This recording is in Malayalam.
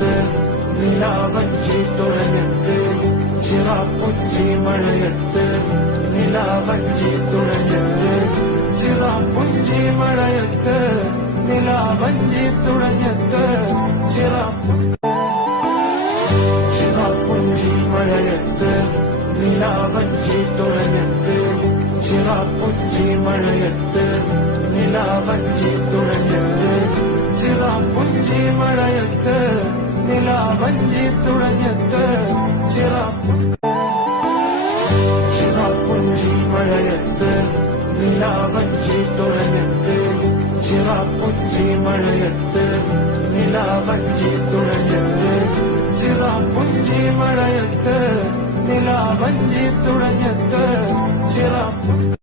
മഴയത്ത് നിലാവഞ്ചി തുഴഞ്ഞത്ത് ചിറാപ്പുഞ്ചി മഴയത്ത് നിലാവഞ്ചി തുഴഞ്ഞത്ത് ചിറാപ്പുഞ്ചി മഴയത്ത് നിലാവഞ്ചി തുഴഞ്ഞത്ത് ചിറാപ്പുഞ്ചി മഴയത്ത് നിലാവഞ്ചി തുഴഞ്ഞത്ത് ചിറാപ്പുഞ്ചി മഴയത്ത് നിലാവഞ്ചി തുഴഞ്ഞത്ത് ചിറാപ്പുഞ്ചി മഴയത്ത് നിലാവഞ്ചി തുഴഞ്ഞത്ത് ചിറാപ്പുഞ്ചി മഴയത്ത് നിലാവഞ്ചി തുഴഞ്ഞത്ത് ചിറാപ്പുഞ്ചി മഴയത്ത് നിലാവഞ്ചി തുഴഞ്ഞത്ത് ചിറാപ്പുഞ്ചി മഴയത്ത് നിലാവഞ്ചി തുഴഞ്ഞത്ത് ചിറാപ്പുഞ്ചി